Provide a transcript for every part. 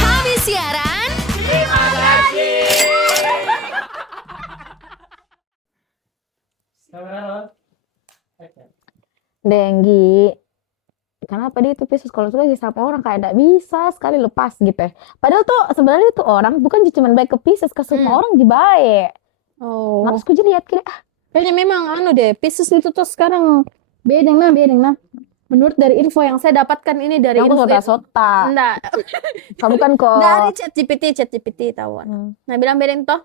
Habis siaran. Denggi, kenapa dia itu Pisces kalau suka sama orang kayak tidak bisa sekali lepas gitu ya. Padahal tuh sebenarnya itu orang bukan cuma baik ke Pisces, ke semua orang juga baik. Oh, Terus aku jadi lihat kira kayaknya memang deh, Pisces itu tuh sekarang beda nah. Menurut dari info yang saya dapatkan ini dari aku info sota-sota. Enggak, Kamu kan kok dari ChatGPT tahuan. Nah, bilang bedeng toh.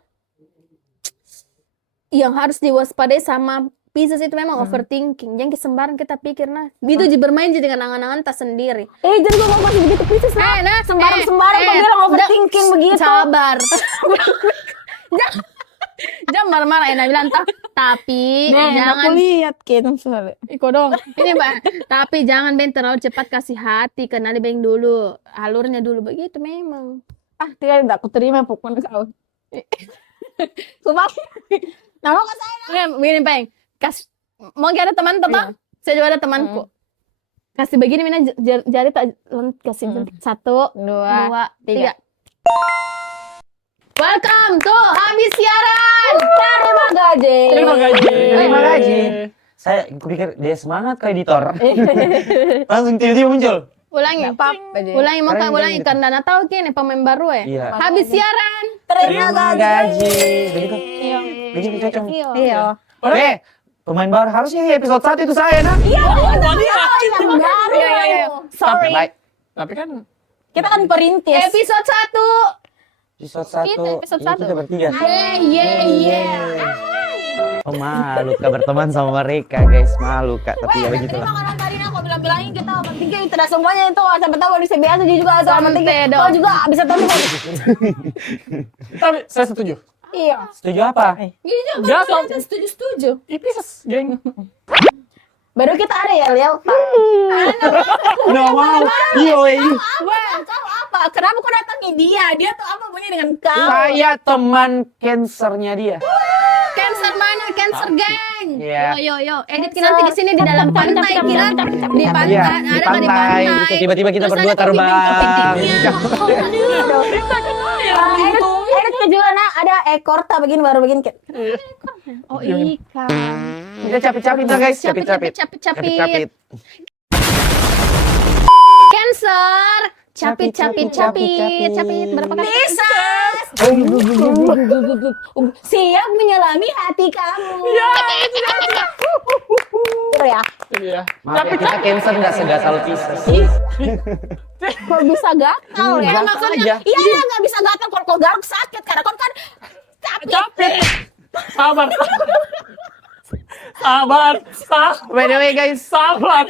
Yang harus diwaspadai sama Pisces itu memang overthinking. Yang sembarang kita pikir nah. Gitu aja bermain aja dengan angan-angan tas sendiri. jadi gua mau masih begitu Pisces lah. Nah, Sembarang kau bilang overthinking begitu. Sabar. Jangan marah-marah Nah bilang tapi jangan aku lihat gitu soalnya. Iko dong. Ini Mbak. Tapi jangan Ben terlalu cepat kasih hati, kenali Ben dulu, alurnya dulu begitu memang. Tidak aku terima pokoknya kau. Sumpah. Nah, mau kasih Oke, begini Bang. Mau ada teman toh? Saya juga ada temanku. Kasih begini Mina jari tak kasih jentik. 1, 2, 3. Welcome to Habis Siaran. Terima gaji. Terima gaji. Saya pikir dia semangat kayak editor. Langsung tiba-tiba muncul. Ulangi. Ulangi mau Keren, ulangi keren. karena tahu kini pemain baru ya. Iya. Habis siaran. Terima gaji. Begitu. Begitu cocok. Iya. Oke. Pemain baru harusnya episode 1 itu saya nah. Iya. Sorry. Tapi kan Kita kan perintis. Episode 1. episode 1. Kita episode Ini 1. kita bertiga. Yeah. Oh malu kak berteman sama mereka guys. Malu kak. Tapi ya begitulah. Makanan tadi aku bilang-bilangin kita pentingnya tidak semuanya itu sampai tahu di CBA aja juga ada pentingnya. dong. Kau juga bisa tahu. Tapi saya setuju. Iya. Setuju apa? Gini juga Ya, baru so- setuju. Pisces, geng. Baru kita ada ya, Liel. Nggak mau. Iyo. Kau apa? Kenapa kau datangi dia? Dia tuh apa punya dengan kau? Saya teman cancernya dia. Cancer mana? Cancer gang. Iya. Yo. Edit nanti di sini di dalam pantai kira di pantai. Iya, Ada di nggak di pantai. pantai? Gitu, tiba-tiba kita Terus berdua ada terbang. topik-topiknya. Edit ke juga nah ada ekor tak begini baru begini kayak. Oh ikan. Kita capit-capit lah guys. Capit-capit. Capit. Cancer. Capit. Berapa kali? Siap menyelami hati kamu. Ya. Iya. Maaf ya, kita cancer nggak segatal Pisces. Kok bisa gatal ya? Gatal Maksudnya aja. iya nggak bisa gatal kalau kau garuk sakit karena kau kan Capek. Sabar. By the way guys, Sabar.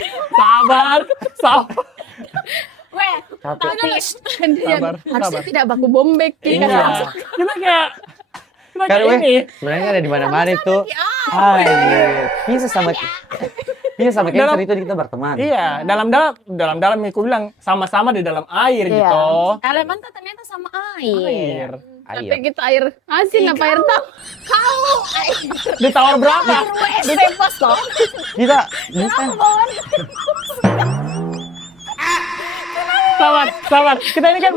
weh Sabar. Harusnya tidak baku bombek. Iya. Kita kayak kan weh, ini. sebenarnya ada di mana-mana itu. Pisces sama cancer itu kita berteman. Iya, dalam aku bilang sama-sama di dalam air Iya. gitu. Elemen tuh ternyata sama air. Tapi Air. kita air asin apa air tau? Ditawar berapa? Bebas loh. Kita bisa. Sabar. Kita ini kan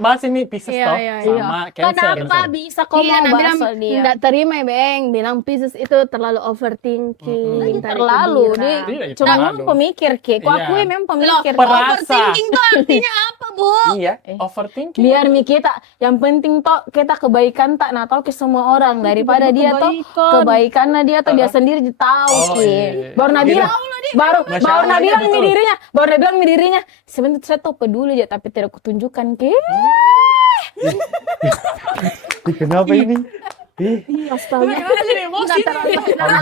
bahas ini Pisces Iya, toh iya, sama Cancer. kenapa bisa kau Iya, mau nah bilang bahas dia? nggak terima ya Beng, bilang Pisces itu terlalu overthinking, Terlalu dia Tidak, cuma terlalu. memang pemikir Ki. Kok Iya. aku memang pemikir. Perasa. Overthinking tuh artinya apa, Bu? Iya. Overthinking. Biar mi kita yang penting toh kita kebaikan tak nah tahu ke semua orang daripada dia toh kebaikannya dia tuh dia sendiri tahu Oh, Ki. iya. Baru Nabi Gila. baru Masya baru Allah, Nabi iya, bilang mi betul. dirinya, baru Nabi bilang mi dirinya sebenarnya saya tuh peduli aja tapi tidak kutunjukkan Ki. Kenapa ini? Astaga.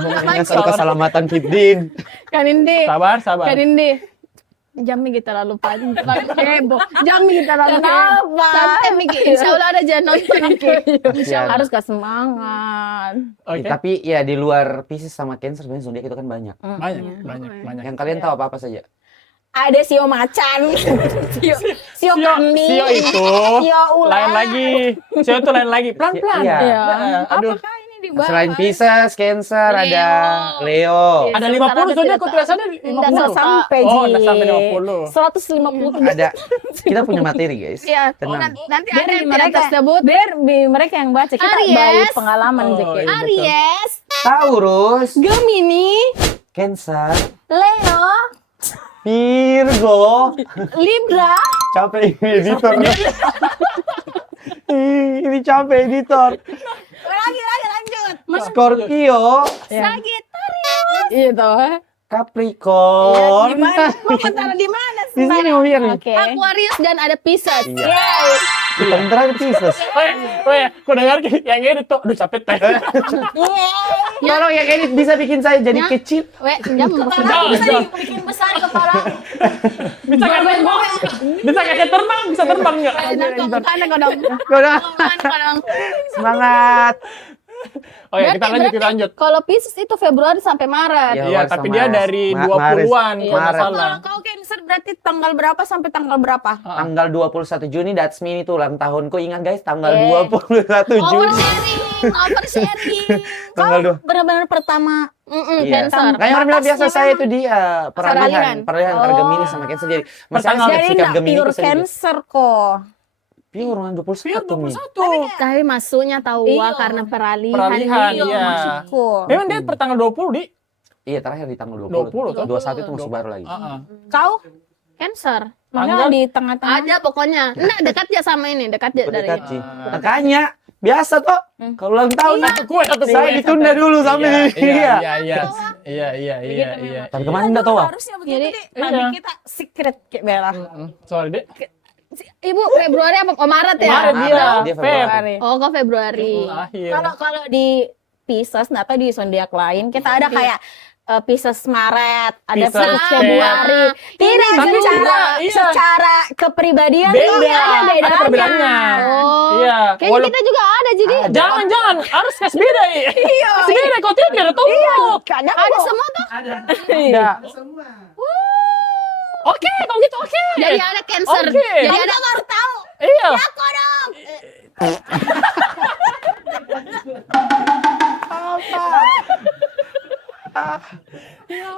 Dengan satu keselamatan Fitdin. Kaninde. Sabar. Kaninde. Jammi kita terlalu panjang, heboh. Jammi kita terlalu Kenapa? Santai Miki, insya Allah ada jangan nonton Miki. Kasihan. Harus kasih semangat. Oke. Tapi ya di luar Pisces sama Cancer sebenarnya zodiak itu kan banyak. Banyak. Yang kalian tahu apa saja? Ada sio macan, sio kambing, Sio itu sio ular. lain lagi. Sio itu lain lagi. Pelan-pelan. Iya. Iya. Aduh. Apakah ini dibahas? Selain Pisces, Cancer, Leo. ada Leo. Ada Sebentar 50 ada zodiak tidak kok tulisannya Nggak 50. sampai, Oh, Ji. nggak sampai 50. 150. Ada kita punya materi, guys. Iya, Tenang. nanti Biar ada yang mereka tidak tersebut. biar mereka yang baca, kita Aries. baik pengalaman Oh, Jeki. iya. Aries, Taurus, Gemini, Cancer, Leo, Virgo. Libra, Capek ini editor. Ini capek editor. lagi lanjut. Scorpio, Sagittarius. gitu. Capricorn. Mau taruh di mana? Di sini mau biar nih. Oke. Aquarius dan ada Pisces. Iya. Paling terakhir Pisces. Weh, aku dengar yang ini tuh, aduh capek teh. Tolong yang edit bisa bikin saya jadi kecil. Weh, jam Jangan. Bikin besar kepala. Bisa kakek terbang, bisa terbang nggak? Kadang. Semangat. Oh ya, kita lanjut. Kalau Pisces itu Februari sampai Maret. Ya, Iya, Maret tapi sama dia dari Maret. 20-an kalau nggak Maret. salah. Kalau kau Cancer berarti tanggal berapa sampai tanggal berapa? Tanggal 21 Juni, that's me itu ulang tahunku. Ingat guys, tanggal Eh. 21 Juni. Oversharing. Tanggal 2. Benar-benar pertama. Iya. Cancer. Kayak orang bilang biasa Batasnya saya memang itu dia peralihan antara Oh. Gemini sama Cancer. Jadi masalah Pertanggal- sikap Jadi sikap enggak Gemini pure itu sedikit. Cancer kok. Pure 21 nih. Tapi masuknya tahu Iya. karena peralihan. Peralihan, Iya. iya. Maksudku. Memang dia pertanggal 20 di. Iya, terakhir di tanggal 20. 20 tuh. 21 itu masih baru lagi. Kau Cancer. makanya Tanggal? di tengah-tengah. Ada pokoknya. Enggak dekat ya sama ini, dekat ya dari Dekat ini. sih. Makanya biasa toh. Kalau ulang tahun Satu kue. saya ditunda dulu sampai Iya. Tahun kemarin enggak tahu. Harusnya begitu Jadi, deh. Tapi kita secret kayak Bella. Soalnya deh. Ibu Februari apa? Oh Maret ya? Maret dia. Dia Feb. Februari. Oh, kok Februari. Akhir. Kalau di Pisces atau di zodiak lain kita ada kayak Pisces Maret, ada Pisces Pisces Feb. Februari. Tidak Tapi secara juga, iya. secara kepribadian tuh Beda. ada Ada bedanya. perbedaannya. Oh. Iya. Kayaknya kita juga ada jadi. Jangan, harus kasih beda. Kasih beda, kau tidak tahu. Kadang Ada kok. semua tuh. Ada. Oke, kalau gitu oke. Jadi ada Cancer. Oke. Jadi ada baru tahu. Iya. Aku dong.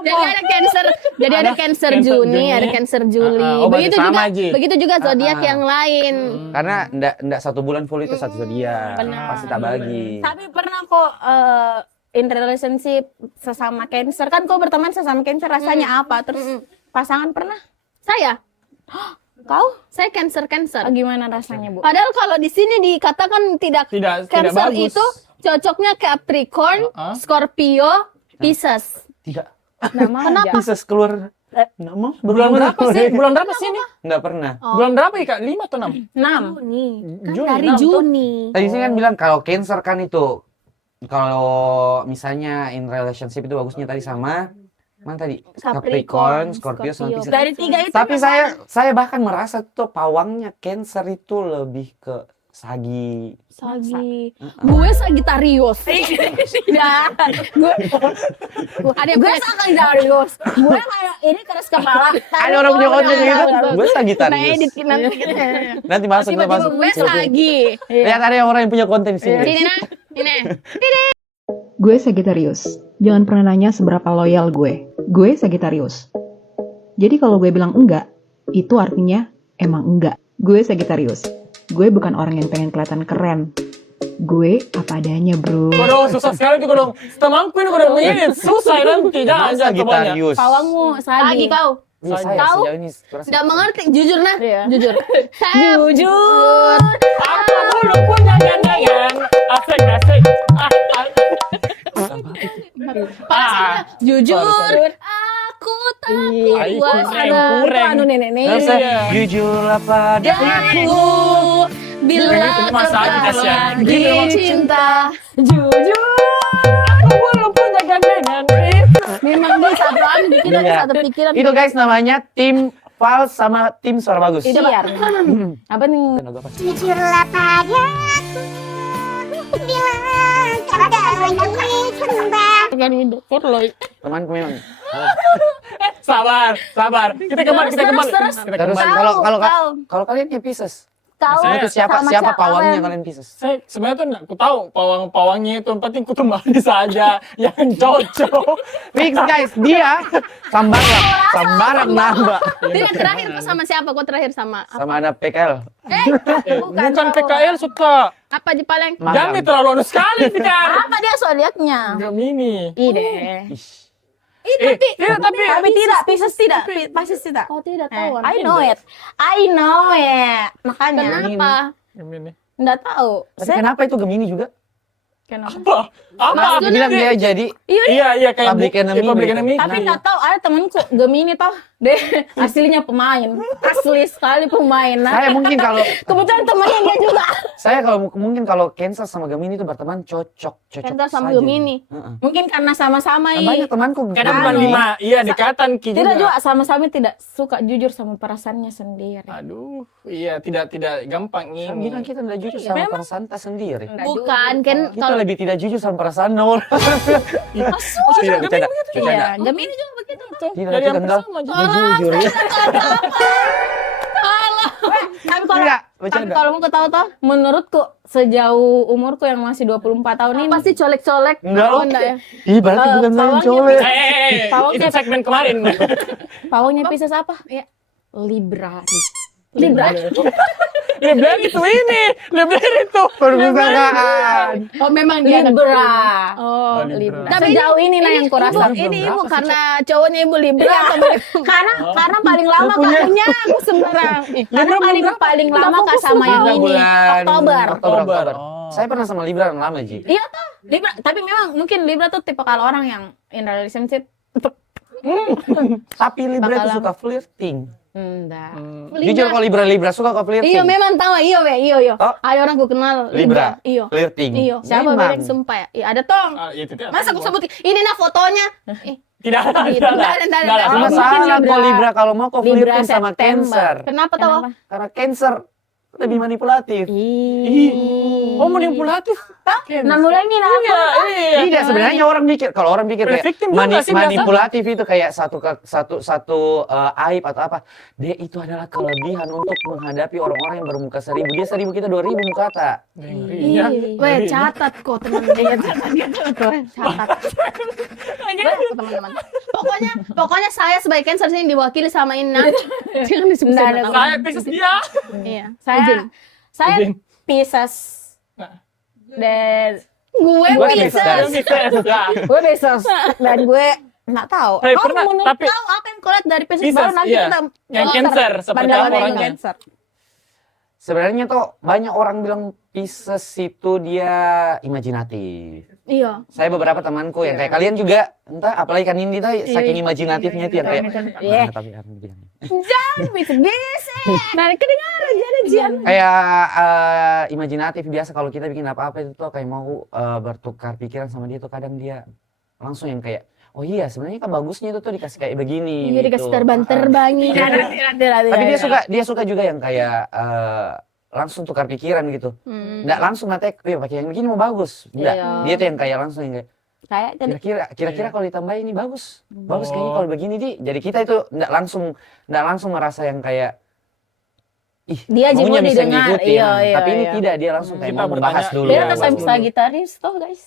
Jadi ada Cancer, jadi ada Cancer Cancer Juni, Juni. ada Cancer Juli. Oh, berarti Begitu sama, juga, Ji. begitu juga zodiak yang lain. Karena enggak satu bulan full itu satu zodiak. Benar. Pasti tak bagi. Tapi pernah kok in relationship sesama Cancer kan kau berteman sesama Cancer rasanya apa? Terus pasangan pernah? Saya, Kau saya Cancer. gimana rasanya, Bu? Padahal kalau di sini dikatakan tidak Tidak Cancer bagus. itu cocoknya Capricorn, Scorpio, Pisces. Tidak. Nama Kenapa? Pisces keluar nama Bulan berapa sih? Bulan berapa sih ini? Enggak pernah. Bulan berapa ya, Kak? 5 atau 6? 6. Juni. Kan Juni, dari 6 tuh. Juni. Tadi sih kan bilang kalau Cancer kan itu kalau misalnya in relationship itu bagusnya tadi sama mana tadi? Capricorn, Scorpio sama Scorpio. Pisces. Dari 3 itu Tapi saya bahkan merasa tuh pawangnya Cancer itu lebih ke Sagi. Sagi. Gue Sagittarius. tidak. Ada yang Gue punya Sagittarius. Gue kayak ini keras kepala. Ada orang punya konten gitu. Gue Nah, Sagittarius. edit nanti. Nanti masuk, Tiba-tiba masuk. gue Sagi. Lihat ada yang orang yang punya konten di sini. Sini nah, ini. Gue Sagittarius. Jangan pernah nanya seberapa loyal gue. Gue Sagittarius. Jadi kalau gue bilang enggak, itu artinya emang enggak. Gue Sagittarius. Gue bukan orang yang pengen kelihatan keren. Gue apa adanya, bro. Waduh, susah sekali tuh dong. Temanku ini udah begini, susah nanti. Jangan semuanya. Sagittarius. Pawangmu Sagi Sagi. kau. Iya, saya Tahu? sejauh ini merasa- Tidak mengerti, jujur nah. Iya. Jujur. Saya Jujur. Aku belum punya gandengan. Asik. Pastinya jujur. Sorry. Aku takut Ai, waspada. kurang. Anu nenek-nenek. Merasa Iya. jujurlah pada Aku bila Itu cuma kau Sagi, kasihan. lagi cinta. Jujur. Aku belum punya gandengan. Memang dia satu anu bikin Iya. satu pikiran. Itu guys namanya tim Fals sama tim suara bagus. Siar. Apa nih? Jujurlah padaku, bilang kata yang kembang. Kan ini Forloy. Temanku memang. Sabar. Kita kembali. Terus. Terus kalau kalian ya Pisces. Kau Itu siapa pawangnya kalian Pisces? Saya sebenarnya tuh nggak tahu pawangnya itu, yang penting ku temani saja yang cocok. Fix guys, dia sambaran nambah. Tidak, terakhir kok sama siapa? Kok terakhir sama Sama ada PKL. Bukan PKL suka. apa di Paleng? Jangan terlalu anu sekali Fikar. apa dia zodiaknya? Gemini. Ide. Tapi tidak, Pisces tidak. Pisces tidak. Oh, tidak tahu. I know it. Makanya. Kenapa? Gemini. Nggak tahu. Tapi kenapa itu Gemini juga? Apa? Nah, dibilang dia jadi Iya kayak Public enemy Public gitu. enemy. Tapi nggak tahu, ada temenku Gemini toh, deh aslinya pemain, asli sekali pemain. Nah, saya mungkin kalau kebetulan temennya dia juga. saya kalau mungkin kalau Cancer sama Gemini itu berteman cocok Cancer sama saja. Gemini. Heeh. Mungkin karena sama-sama Nah, banyak temanku Karena Gemini. bukan 5, iya dekatan Ki tidak juga juga. sama-sama tidak suka jujur sama perasaannya sendiri. Aduh, iya tidak Saya gampang ini. bilang kita tidak jujur sama perasaan kita sendiri. Bukan, kan Kita kalau lebih tidak jujur sama perasaan orang. Tidak, bercanda. Iya, Gemini juga begitu tuh. Tidak, Dari kita yang enggak. pertama Tidak jujur ya. Tapi kalau Tidak, tapi bercanda. kalau mau tahu toh, menurutku sejauh umurku yang masih 24 tahun ini pasti colek-colek. Enggak, Oh, oke. enggak ya? Ih, berarti bukan saya yang pawangnya colek. Itu segmen kemarin. pawangnya Pisces apa? Iya. Libra. Libra. Libra itu ini. Libra itu. Perpustakaan. Oh, memang dia ada. Libra. Oh, Libra. Tapi Sejauh ini lah yang kurasa. Ini ibu karena cowoknya ibu Libra atau Karena paling lama punya aku sebenarnya. Karena paling lama Kak sama yang Kita ini bulan Oktober. Oh. Saya pernah sama Libra lama, Ji. Iya toh, Libra. Tapi memang mungkin Libra tuh tipe kalau orang yang in relationship. Tapi Libra itu Bakalan- suka flirting. Enggak. Jujur kalau Libra suka kok flirting. Iya, memang tahu. Iyo. Oh. Ada orang ku kenal Libra. Iyo. Flirting. Iyo. Siapa Memang. mereka sumpah ya? Iya, ada tong. Itu tidak. Masa aku sebut ini nah fotonya. Tidak ada. Tidak ada. Nggak Mungkin masalah Libra. kok Libra kalau mau kok Libra flirting sama September. Cancer. Kenapa tahu? Karena Cancer lebih manipulatif. Oh, manipulatif. Nah mulai ini nah. Iya. Tidak, sebenarnya orang mikir kalau orang pikir kayak Victim juga sih biasa. manipulatif itu kayak satu aib atau apa. Dia itu adalah kelebihan untuk menghadapi orang-orang yang bermuka 1000. Dia 1000, kita 2000 muka kata. Iya. Weh, catat kok teman-teman. Iya, catat gitu tuh. Catat. Weh, teman-teman. Pokoknya saya sebagai Cancer sini diwakili sama Ina. Jangan disebut Nggak ada. nama. Saya Pisces dia. Iya. Saya Izin. Pisces. Dan Gue Gue bisa. Pisces. Ya. gue Pisces dan gue nggak tahu. Hey, Kau pernah, menurut tapi- kau apa yang kau lihat dari Pisces? Pisces, Baru nanti iya. kita Yang Cancer, seperti pandangan apa yang orangnya. Cancer. Sebenarnya tuh banyak orang bilang Pisces itu dia imajinatif. Iya. Saya beberapa temanku yang kayak kalian juga, entah apalagi kan Indi tuh saking imajinatifnya itu yang kayak Iya. "Ah, tapi harus bilang." Bisa. Nah, kedengaran jadi Jian. Kayak imajinatif biasa kalau kita bikin apa-apa itu tuh kayak mau bertukar pikiran sama dia tuh kadang dia langsung yang kayak oh iya sebenarnya kan bagusnya itu tuh dikasih kayak begini Iya, gitu. dikasih terbang-terbangi. Tapi dia suka juga yang kayak langsung tukar pikiran gitu. Nggak langsung nanti pakai yang begini mau bagus. Nggak. Iya. Dia tuh yang kayak langsung yang kayak Kayak jadi kira-kira kalau ditambah ini bagus. Bagus kayaknya kalau begini di. Jadi kita itu nggak langsung merasa yang kayak dia maunya juga bisa didengar. ngikutin. Iya. Tapi ini tidak, dia langsung kayak Kita mau membahas bertanya, dulu. Dia Iya, kan bagus. Sagitarius toh, guys.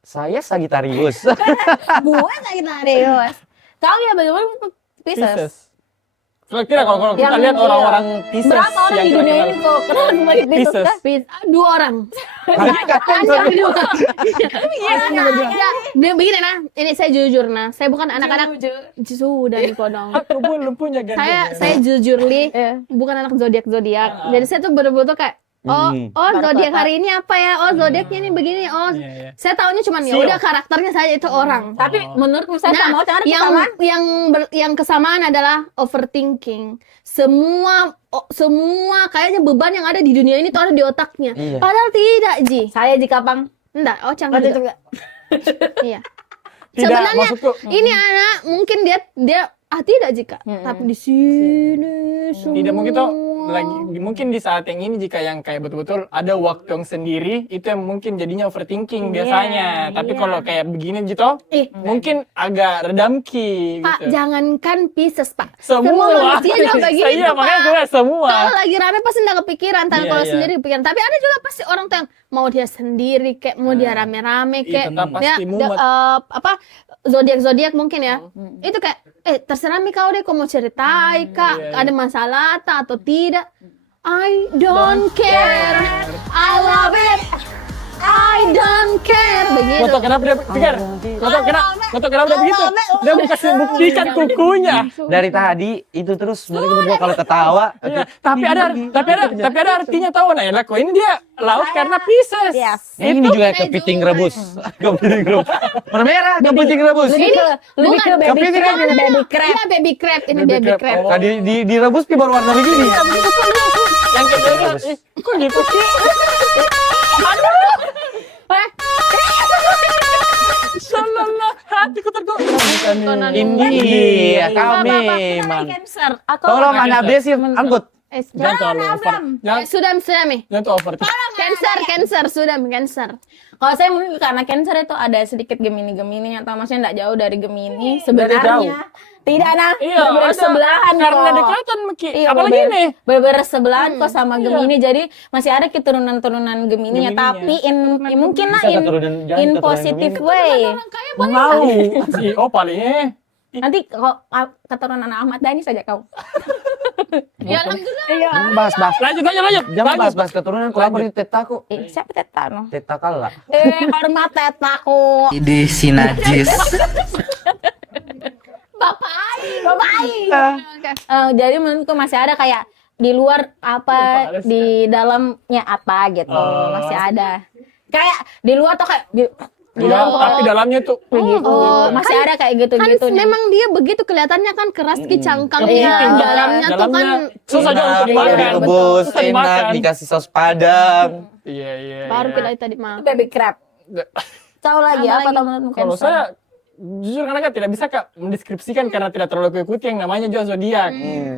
Saya Sagittarius. Gue Sagitarius. Kau ya bagaimana Pisces? Pisces. Kira-kira kalau kita Yang- lihat iya. orang Pisces Berapa orang yang di dunia kira-kira- ini kok kenal kembali Pisces? Pisces. Kah? 2 orang. Ya, dia begini nah. Ini saya jujur nah. Saya bukan anak-anak sudah nih kodong. Aku belum punya ganda. Saya jujur li, bukan anak zodiak. Jadi saya tuh bener-bener kayak oh zodiak hari ini apa ya? Oh zodiaknya ini begini. Oh, Iya. saya tahunya cuma ya Sio. udah karakternya saja itu orang. Tapi menurutku saya Nah, mau cara yang kesamaan. yang kesamaan adalah overthinking. Semua kayaknya beban yang ada di dunia ini tuh ada di otaknya. Iya. Padahal tidak, Ji. Saya di Kapang. Enggak, Ocang Waktu juga. itu Iya. Tidak, Sebenarnya maksudku ini anak mungkin dia tidak jika, tapi di sini Tidak mungkin tuh mungkin di saat yang ini jika yang kayak betul-betul ada waktu yang sendiri itu yang mungkin jadinya overthinking biasanya. Tapi kalau kayak begini gitu mungkin agak redamki Pak, gitu. jangankan Pisces, Pak. Semua manusia juga begitu, Iya, makanya Pak. gue semua. Kalau lagi rame pasti nggak kepikiran, tapi Iya, kalau iya. sendiri kepikiran. Tapi ada juga pasti orang tuh yang mau dia sendiri, kayak mau dia rame-rame, Iya, kayak tetap pasti mumet. zodiak mungkin ya. Itu kayak terserah mi kau deh, kau mau ceritai kak, iya, iya. ada masalah atau tidak. I don't care, I love it, I don't care, begitu. Foto kenapa dia pikir? Foto kenapa dia begitu? Dia mau kasih buktikan kukunya. Dari tadi itu terus mereka berdua kalau ketawa. Iya, tapi ada artinya tahu nah ya, kok ini dia laut karena Pisces. Yes. Ini juga kepiting rebus. Kepiting rebus. Warna merah kepiting rebus. Lebih ke baby kepiting crab, kan? baby crab. Iya, baby crab, ini Baby baby crab. crab. Oh. Tadi direbus pi baru warna begini. Yang kedua, kok gitu sih? Salah, hatiku tergoyang. Ini ya kau memang. Cancer. Aku Tolong anak Besi angkut. Jangan terlalu over. Jangan Sudah mi. jangan tuh over. Cancer, sudah mi, Cancer. Kalau saya mungkin karena Cancer itu ada sedikit Gemini atau maksudnya nggak jauh dari Gemini jauh. sebenarnya. Tidak nah, Iya, bener-bener ada. sebelahan Karena kok. dekatan Meki. Iya, Apalagi ini. bener-bener sebelahan kok sama Gemini. Jadi masih ada keturunan-turunan Gemininya, Gemininya. tapi mungkin lah Bisa keturunan, jangan in keturunan positive Gemini. way. Mau. Si palingnya. Nanti kalau keturunan Ahmad Dhani saja kau. Ya alhamdulillah. Jangan bahas-bahas. Lanjut. Jangan bahas-bahas keturunan. Kalau aku di tetaku. Siapa Tetano? Teta kalah. Hormat tetaku. Di sinajis. Bapak Ai. Jadi menurutku masih ada kayak di luar apa, di dalamnya apa gitu. Masih ada. Kayak di luar tuh kayak di Iya, dalam tuh tapi dalamnya tuh begitu. masih ada kayak Kan gitu-gitu. memang dia begitu kelihatannya kan keras cangkangnya, Iya, dalamnya tuh kan susah juga untuk dimakan. Direbus, Susah enak, dimakan. dikasih saus padang. Iya. baru kita tadi mah. baby crab. Tahu lagi apa tahu menurutmu Kalau Cancer? saya jujur karena kan tidak bisa Kak mendeskripsikan karena tidak terlalu mengikuti yang namanya juga zodiak.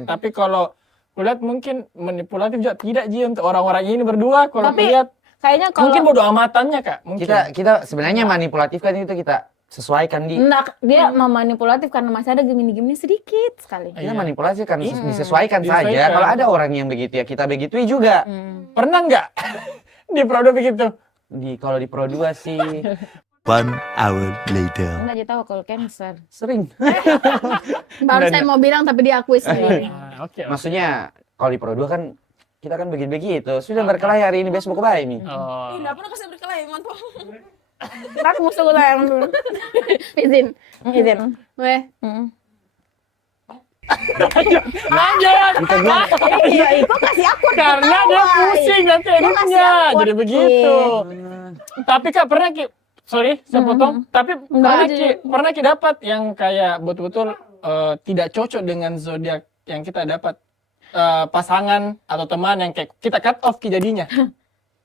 Tapi kalau kulihat mungkin manipulatif juga tidak Ji untuk orang-orang ini berdua. Kalau Tapi lihat kayaknya kalau mungkin bodo amatannya Kak. Mungkin. Kita sebenarnya manipulatif kan itu kita sesuaikan di. Enggak, dia memanipulatif karena masih ada Gemini sedikit sekali. Kita manipulasi kan disesuaikan Disesuaikan. saja. Kalau ada orang yang begitu ya kita begitui juga. Pernah nggak di Prodo begitu? Kalau di Pro 2 sih 1 hour later. Enggak aja tahu kalau Cancer. sering. Baru saya mau bilang tapi diakui sendiri. Oke. Maksudnya kalau di Pro 2 kan kita kan begitu. Sudah berkelahi hari ini besok mau ke nih. Oh. Enggak pernah kasih berkelahi, mantap. Aku musuh lah yang dulu. Izin. Weh, Lanjut. Iya, kok kasih aku Karena dia pusing nanti editnya. aku Jadi begitu. Tapi Kak pernah Ki, sorry saya potong. Tapi pernah Ki dapat yang kayak betul-betul tidak cocok dengan zodiak yang kita dapat, pasangan atau teman yang kayak kita cut off Ki jadinya.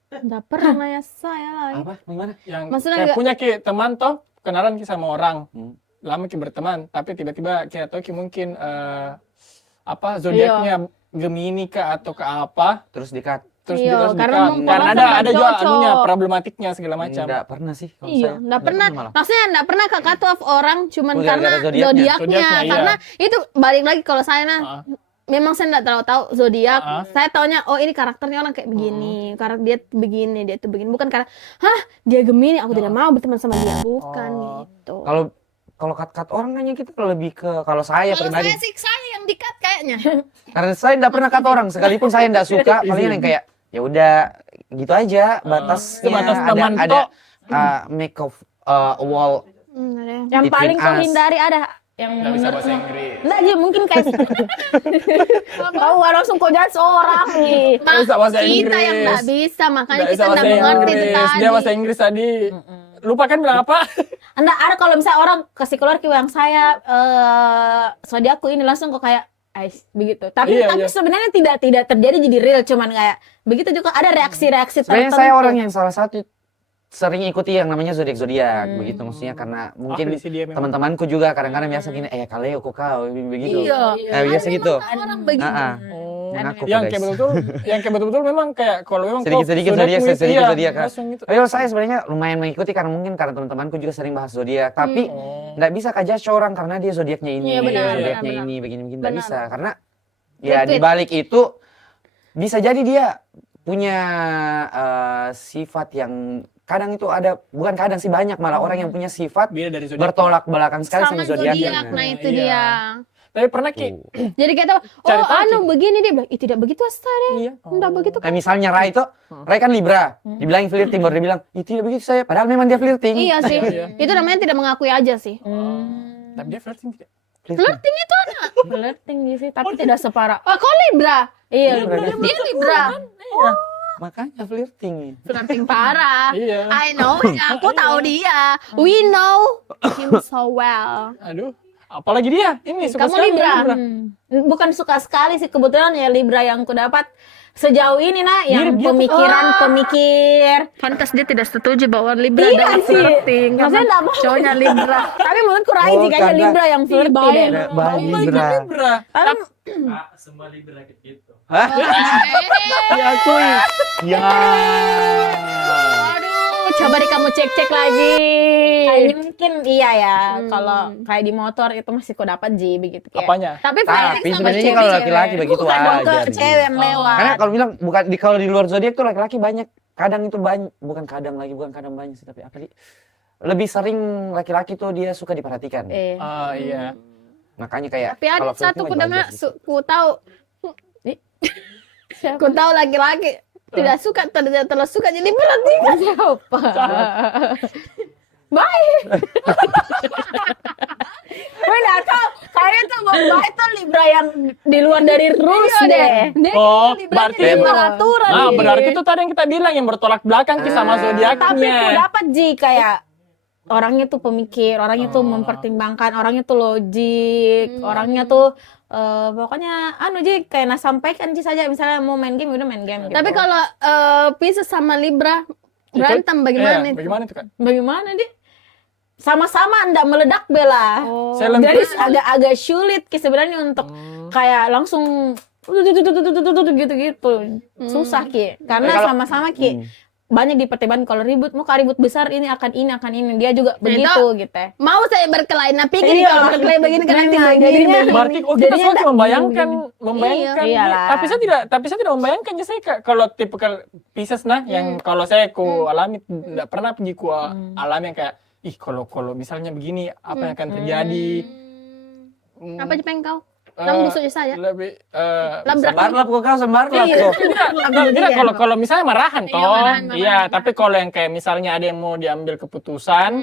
enggak pernah ya saya lagi. Apa? Gimana? Yang Maksudnya kayak nggak- punya Ki teman toh kenalan Ki sama orang. Lama Ki berteman, tapi tiba-tiba kita tahu Ki mungkin apa zodiaknya Gemini kah atau ke apa, Terus dikat. terus Iya, terus karena di-cut. memang Karena merasa ada nggak juga cocok. anunya problematiknya segala macam. Enggak pernah sih kalau Iya, saya. enggak pernah. malah. Maksudnya enggak pernah ke cut off orang cuman Oh, gara-gara karena zodiaknya. zodiaknya. Zodiaknya, iya. Karena itu balik lagi kalau saya Ah. memang saya enggak terlalu tahu zodiak. Ah. Saya taunya oh ini karakternya orang kayak begini, karakter dia begini, dia tuh begini. Bukan karena dia Gemini, aku tidak mau berteman sama dia. Bukan gitu. Kalau cut orang nanya kita lebih ke kalau saya Kalau pribadi. saya sih saya yang di-cut kayaknya. Karena saya enggak pernah cut orang, sekalipun saya enggak suka, palingan yang kayak ya udah gitu aja batasnya. Batas teman ada toh. make of wall. Yang paling kau us. hindari ada yang Nggak bisa bahasa menurutmu Inggris. enggak aja mungkin kayak kau langsung kau judge orang nih. Nggak bisa bahasa Kita Inggris. yang nggak bisa, makanya Nggak kita bisa bahasa nggak mengerti itu Inggris. tadi. Dia bahasa Inggris tadi. Lupa kan bilang apa? Enggak ada kalau misalnya orang kasih keluar yang saya zodiakku ini langsung kok kayak begitu. Tapi Iya, iya. sebenarnya tidak terjadi jadi real, cuman kayak begitu juga ada reaksi-reaksi Sebenarnya tertentu. saya orang yang salah satu sering ikuti yang namanya zodiak begitu maksudnya karena mungkin Ahli sih dia memang. teman-temanku juga kadang-kadang biasa gini Kaleo kok kau begitu. Iya. Biasa gitu. Orang begitu. Mengaku yang guys. kayak betul-betul memang kayak kalau memang Sedikit-sedikit kok zodiak, zodiakmu itu, sedikit iya, zodiak, Kak. langsung gitu. Ayo saya sebenarnya lumayan mengikuti karena mungkin karena teman-temanku juga sering bahas zodiak, tapi nggak bisa kak judge orang karena dia zodiaknya ini, Iya, benar, zodiaknya benar. ini begini-begini nggak Benar. bisa karena ya Retweet. di balik itu bisa jadi dia punya sifat yang kadang itu ada bukan kadang sih banyak malah orang yang punya sifat Beda dari zodiak. bertolak belakang sekali sama zodiaknya. Nah itu Iya. dia. Tapi pernah Ki, Jadi kita, Cari oh tahu, anu begini dia bilang, tidak begitu Asta deh. iya. Enggak begitu kan. Kayak misalnya Rai itu, Rai kan Libra, dibilangin flirting baru dia bilang, itu tidak begitu saya, padahal memang dia flirting. Iya sih. Iya. Itu namanya tidak mengakui aja sih. Tapi dia flirting tidak. Flirting itu anak. Flirting sih, tapi tidak separah. Oh, kau Libra? Iya, Dia Libra. Makanya flirting. Flirting parah. Iya. I know, aku tahu dia. We know him so well. Aduh, apalagi dia. Ini suka Kamu sekali Libra? Libra. bukan suka sekali sih, kebetulan ya Libra yang ku dapat sejauh ini yang Mirip dia tuh. pemikir. Pantas dia tidak setuju bahwa Libra Iya adalah sih. flirting. Maksudnya Karena nggak mau. cowoknya Libra. Tapi menurutku Rai Oh, kayaknya karena- Libra yang flirty deh. Bayi Libra. Libra. Tapi Diakui. Ya. Aduh, coba deh kamu cek-cek lagi. kayaknya mungkin iya ya. Kalau kayak di motor itu masih ku dapat Ji begitu kayak. Apanya? Tapi flirting Tapi sama sebenarnya kalau cewek. laki-laki begitu Bukan dong ke aja. cewek yang lewat. Karena kalau bilang bukan kalau di luar zodiak tuh laki-laki banyak kadang itu banyak bukan kadang banyak sih tapi apa sih lebih sering laki-laki tuh dia suka diperhatikan. Ah iya. Makanya kayak Tapi ada kalau flirting satu lagi ku dengar, wajar sih. ku tahu, ku tahu laki-laki tidak suka terlalu suka jadi flirting. Siapa? Baik. Gue nggak tahu. Kayaknya tuh Mbak itu Libra yang di luar dari rules deh. Dia Oh, Libranya berarti dia itu- peraturan. Nah, Ji. berarti itu tadi yang kita bilang yang bertolak belakang Ki sama Tapi ku zodiaknya. dapat Ji kayak orangnya tuh pemikir, orangnya tuh mempertimbangkan, orangnya tuh logik, orangnya tuh pokoknya anu Ji kayak sampaikan Ji saja misalnya mau main game udah main game gitu. Tapi kalau Pisces sama Libra Itu- berantem bagaimana Iya, itu? bagaimana itu Kak? bagaimana dia? Sama-sama ndak meledak Bella. Silent Jadi treatment. agak-agak sulit Ki sebenarnya untuk kayak langsung gitu-gitu. Susah Ki. Karena Kalau- sama-sama Ki banyak dipertimbangkan kalau ribut muka ribut besar ini akan ini dia juga begitu gitu. Mau saya berkelahi, nah pikir Iya. kalau berkelahi begini kan nanti Memang, begini. jadinya- begini. Berarti kita Jadinya selalu nggak membayangkan Iya lah. tapi saya tidak membayangkan ya saya kalau tipikal Pisces yang kalau saya ku alami tidak pernah pergi ku alami yang kayak ih kalau misalnya begini apa yang akan terjadi. Apa aja pengen kau? Eh, Kamu busuk saya. lebih Labrak. Sembarlap kok kau sembarlap Iya. kok. tidak kalau misalnya marahan Iya, toh marahan. iya tapi kalau yang kayak misalnya ada yang mau diambil keputusan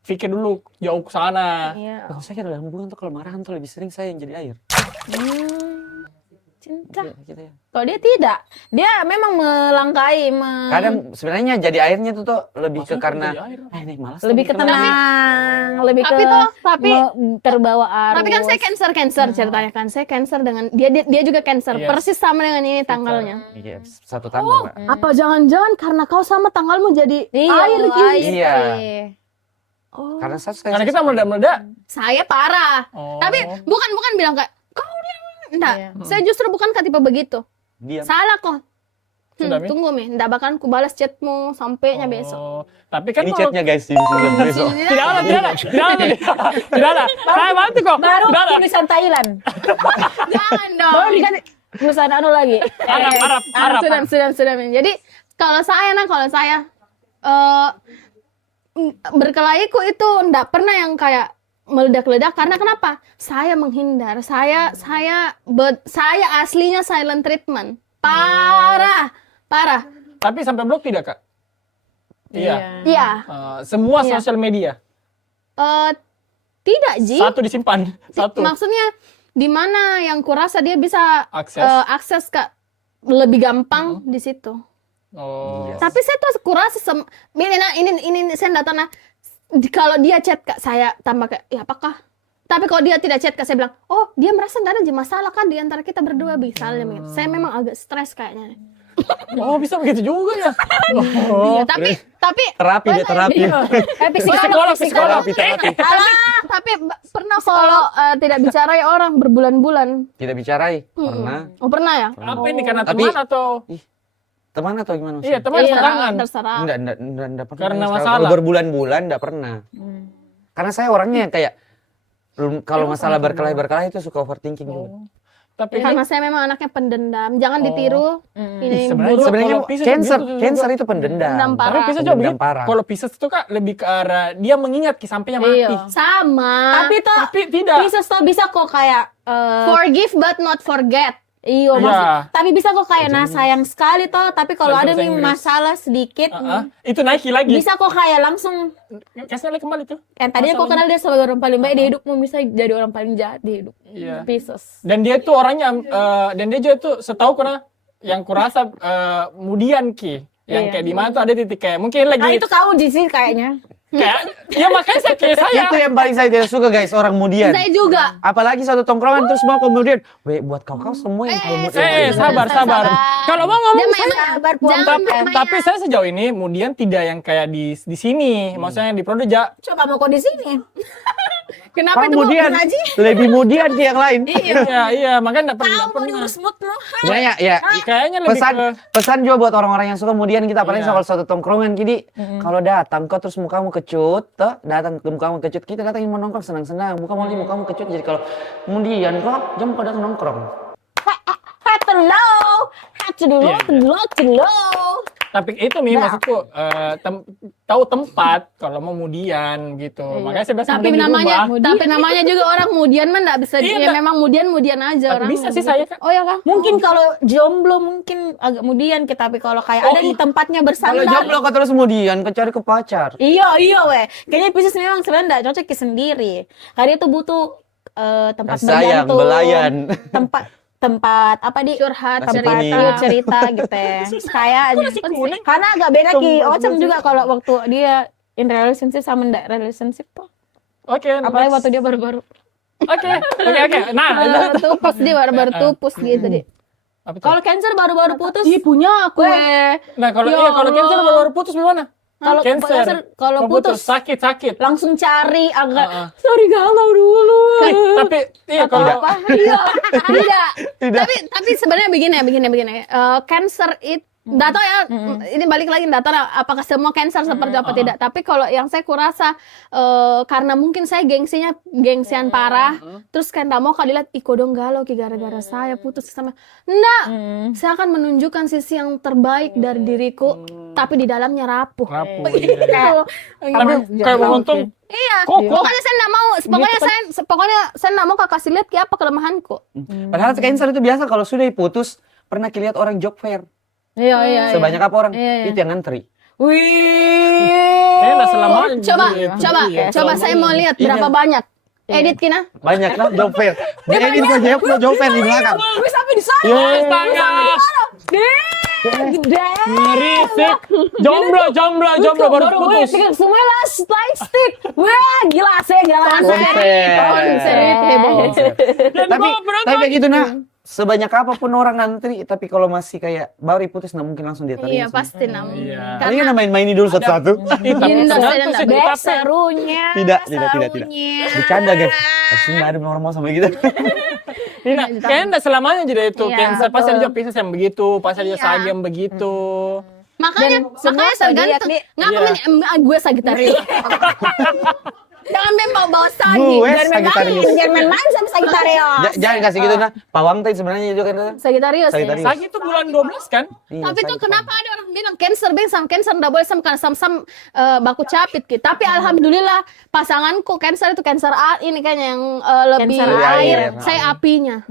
pikir dulu jauh ke sana. Iya. Kalau saya dalam hubungan tuh kalau marahan tuh lebih sering saya yang jadi air. Cinta. Gitu ya. Kalau dia tidak, dia memang melangkahi, Kadang sebenarnya jadi airnya tuh lebih ke Maksudnya karena jadi air. nih malas. lebih ke teman. tenang, lebih Tapi ke tapi terbawa arus. tapi kan saya cancer ceritanya kan. Saya cancer dengan dia juga cancer. Yes. Persis sama dengan ini tanggalnya. Iya, satu tanggal, Mbak. Apa jangan-jangan karena kau sama tanggalmu jadi air gitu? Iya. Oh. Karena saya Karena kita meledak-meledak. Saya parah. Oh. Tapi bukan bilang kayak kau dia enggak. Iya. Saya justru bukan tipe begitu. diam. Salah kok. Sudah, Mi? Tunggu Mi, enggak bakalan ku balas chatmu sampainya besok. Oh, tapi kan Ini kalau chatnya guys, ini sudah besok. tidak ada. Saya bantu kok. baru Tidak ada. tulisan Thailand. Jangan dong. Baru dikasih tulisan anu lagi. Arab. Sudah. Mi. Jadi kalau saya berkelahiku itu enggak pernah yang kayak meledak-ledak karena kenapa? Saya menghindar. Saya aslinya silent treatment. Parah. Tapi sampai blok tidak, Kak? Iya. Iya. Semua Iya. sosial media. Tidak, Ji. Satu disimpan. Satu. Maksudnya di mana yang kurasa dia bisa Akses. akses ke lebih gampang di situ. Oh. Tapi saya tuh kurasa ini saya enggak tahu nah kalau dia chat Kak saya tambah kayak ya apakah? Tapi kalau dia tidak chat Kak saya bilang, "Oh, dia merasa enggak ada masalah kan di antara kita berdua misalnya begitu." Saya memang agak stres kayaknya. Oh, bisa begitu juga ya. Iya, tapi Terapi dia terapi. Psikolog. tapi pernah kalau tidak bicara ya orang berbulan-bulan. Tidak bicarai. Pernah. Oh, pernah ya? Apa ini karena Tapi- teman atau? Teman atau gimana? Iya, teman serangan. terserah. Enggak pernah. Karena Kalau masalah. berbulan-bulan enggak pernah. Karena saya orangnya yang kayak kalau masalah berkelahi itu suka overthinking juga. Tapi Karena saya memang anaknya pendendam. Jangan ditiru. Ini sebenarnya- buruk. Sebenarnya kalau Pisces cancer, begitu juga. cancer itu pendendam. Pendendam parah. tapi Pisces juga Pendendam begitu. parah. Kalau Pisces itu Kak lebih ke arah dia mengingat sampainya mati. Iya. Sama. Tapi tidak. Pisces tuh bisa kok kayak Forgive but not forget. iyo Iya. tapi bisa kok kayak nah sayang sekali toh, tapi kalau ada Bahasa nih Inggris. masalah sedikit Itu naik lagi. bisa kok kayak langsung Kasih lagi kembali tuh. yang tadinya kok kenal dia sebagai orang paling baik di hidupmu bisa jadi orang paling jahat di hidup. Iya. Pisces. Dan dia tuh orangnya dan dia juga tuh setahu karena yang kurasa kemudian yang kayak di mana tuh ada titik kayak mungkin Nah lagi itu kau sih kayaknya. kayak ya makanya saya kayak saya. Itu yang paling saya tidak suka guys, orang kemudian. Saya juga. Apalagi satu tongkrongan terus mau kemudian, buat kau semua yang kalau kemudian. Sabar. Kalau mau ngomong saya- Sabar puan. tapi saya sejauh ini kemudian tidak yang kayak di sini, maksudnya yang di Prodeja. Coba mau kok di sini. Kenapa itu Kemudian lebih kemudian ke yang lain. Iya, makanya enggak pernah. Mau diurus moodmu. Sebenarnya ya Kayaknya lebih pesan ke pesan juga buat orang-orang yang suka kemudian kita apalagi Iya. kalau suatu tongkrongan gini kalau datang kau terus mukamu kecut toh datang ke mukamu kecut kita datang mau nongkrong senang-senang mukamu kecut jadi kalau kemudian kok jam kau datang nongkrong Hello. tapi itu nih maksudku tahu tempat kalau mau kemudian gitu. Makanya saya biasa Tapi namanya juga orang mudian mah enggak bisa Iya, ya memang mudian aja Tapi orang. bisa sih saya kan. Oh ya kan? Mungkin kalau jomblo mungkin agak kemudian tapi kalau kayak ada di tempatnya kalau bersandar. jomblo kau terus kemudian kau cari ke pacar Iya weh. Kayaknya Pisces memang sebenarnya nggak cocok sendiri. Karena itu butuh tempat sayang bergantung, belayan tempat apa di Curhat, Nasi tempat kuning. yuk cerita gitu ya. Kayaknya. Karena agak beda Ocem juga kalau waktu dia in relationship sama ndak relationship tuh. Oke. Apalagi waktu dia baru-baru. Oke. Nah, Baru tupus dia baru tupus gitu deh. apa tuh? Kalau Cancer baru-baru putus. Ih punya aku Nah, kalau Ya kalau Allah. Cancer baru putus gimana? Kalau Cancer kalau putus sakit. langsung cari agak sorry galau dulu. Tapi iya kalau Tidak. Tapi sebenarnya begini. Cancer itu nggak tahu ya, ini balik lagi nggak tahu apakah semua cancer seperti apa tidak. Tapi kalau yang saya kurasa karena mungkin saya gengsian parah, terus kan nggak mau kalau dilihat iko dong galau gara-gara saya putus sama. Nggak, saya akan menunjukkan sisi yang terbaik dari diriku, tapi di dalamnya rapuh. iya. Tapi kayak beruntung. Iya, Kok? pokoknya saya nggak mau, pokoknya saya nggak mau kakak lihat apa kelemahanku. padahal cancer itu biasa kalau sudah putus pernah lihat orang job fair Iya. sebanyak apa orang Iya. itu yang ngantri Kayaknya nggak selamanya. Coba saya mau lihat berapa banyak. Edit Kina. banyak lah job fair edit kok job fair di belakang Gue sampai di sana. Astaga. Gede. Berisik. Jomblo baru putus. Semua stick. Wah, gila sih, tapi kayak gitu nah sebanyak apapun orang ngantri tapi kalau masih kayak baru putus nggak mungkin langsung dia Iya terima pasti namun. Iya. kalian kan main-maini dulu satu-satu Indo saya Tergantung nggak sih, bisa. Serunya. tidak bercanda guys nggak ada orang mau sama gitu Kayaknya nggak selamanya jadi itu. Iya, Cancer pasti ada Pisces yang begitu, pasti ada Sagi yang begitu. Makanya semua tergantung. zodiak Ngapa gue Sagittarius? Jangan main bawa Sagi. gue Jangan main Sagittarius Jangan main sama Sagittarius. jangan kasih gitu nah pawang tadi sebenarnya juga kan Sagittarius. Ya. Sagittarius. Sagi itu bulan 12 kan? Iya, Tapi tuh Sagittarius. kenapa ada orang bilang Cancer nggak boleh sama karena sam-sam baku capit gitu. Tapi alhamdulillah pasanganku Cancer itu Cancer ini kayaknya yang lebih Cancer air. air. Saya apinya.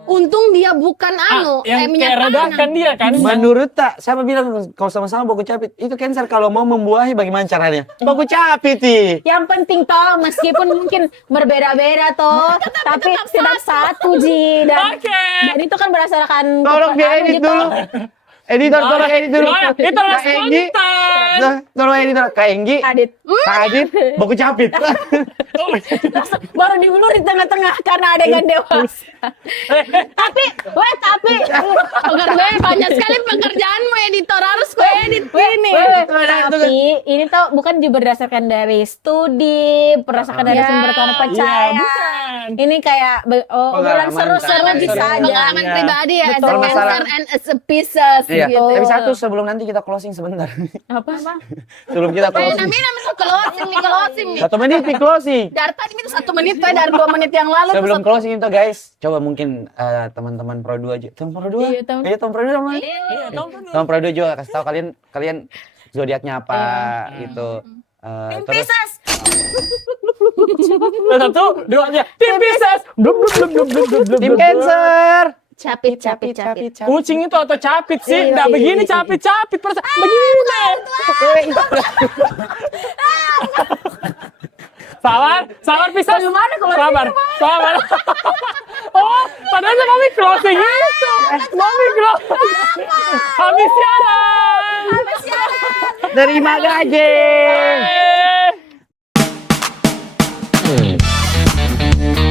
Untung dia bukan yang minyak kayak redahkan tanah. dia kan? Menurut tak, siapa bilang kalau sama-sama baku capit? Itu cancer kalau mau membuahi bagaimana caranya? Baku capit ih. Yang penting toh meskipun mungkin berbeda-beda toh, tapi tetap satu Ji dan Oke. itu kan berdasarkan Tolong anu diedit gitu. dulu. Editor, tolong edit dulu. Itu Kak Enggi. spontan. Tolong editor. Kak Enggi. Adit. Kak Adit. Baku capit. Baru diulur di tengah-tengah karena adegan dewasa. tapi Banyak sekali pekerjaanmu editor, harus gue edit ini. Tapi ini tuh bukan juga berdasarkan dari studi, berdasarkan dari sumber terpercaya. bukan. Ini kayak obrolan seru-seru Pengalaman. bisa aja. Pengalaman pribadi ya, as a Betul. cancer and as a Pisces Iya. gitu. Tapi satu sebelum nanti kita closing sebentar. Apa? Sebelum kita closing. Namanya closing nih. 1 menit nih closing. Dari tadi itu 1 menit tuh, dari 2 menit yang lalu. Sebelum closing itu guys, coba mungkin teman-teman Pro 2 aja. Teman Pro 2? Iya, teman. Iya, teman Pro 2 sama. Teman Pro 2 juga kasih tahu kalian zodiaknya apa gitu. Terus Satu, dua, tiga. Tim Pisces. tim Cancer. Capit. Kucing itu atau capit sih? Iya, Nggak iya, begini iya. capit perasaan. Begini. Sabar Pisces. Bagaimana kalau Sabar. Oh, padahal kami closing itu. Kami closing. Habis siaran. Terima kasih. Eh.